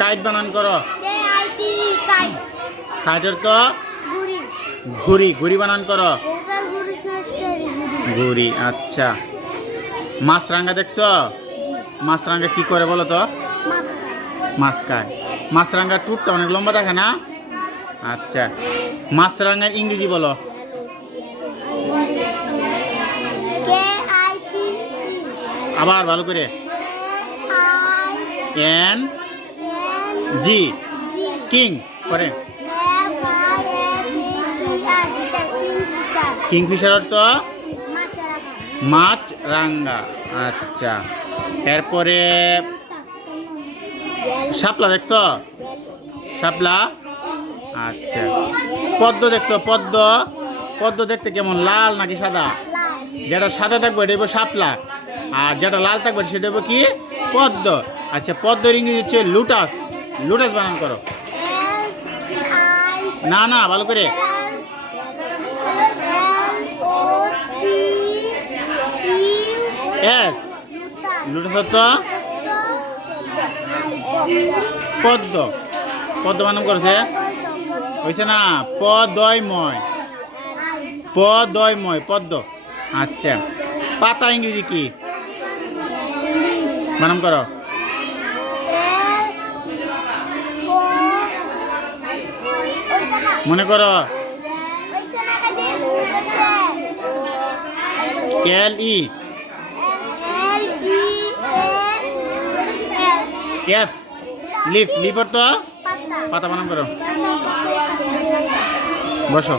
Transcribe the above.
Kite বানান করো। কাই কাইটের তো ঘুরি ঘুরি বানান করো। ঘুরি আচ্ছা। মাছরাঙ্গা দেখছ? মাছরাঙ্গা কি করে বলো তো? মাছ খায় মাছরাঙ্গার টুটটা অনেক লম্বা থাকে না? আচ্ছা। মাছরাঙ্গার ইংরেজি বলো। টি আবার ভালো করে। N G. King king fisher kingfisher অর্থ? মাছ রাঙ্গা আচ্ছা। এরপরে শাপলা দেখছ? শাপলা? আচ্ছা। পদ্ম দেখছ? পদ্ম। পদ্ম দেখতে কেমন লাল নাকি সাদা? যেটা সাদা থাকবে এটা হইবো শাপলা। আর যেটা লাল থাকবে সেটা হইবো কি? পদ্ম। আচ্ছা পদ্মের ইংরেজি হচ্ছে লুটাস লুটাস বানান করো। না না ভালো করে। এস অর্থ পদ্ম। পদ্ম বানান করেছে? হয়েছে না? পদয়ময়। পদয়ময় পদ্ম। আচ্ছা। পাতা ইংরেজি কি? বানান করো। মনে করো। এল ই এফ লিফ লিফর তো পাতা। বানান করো। বসো।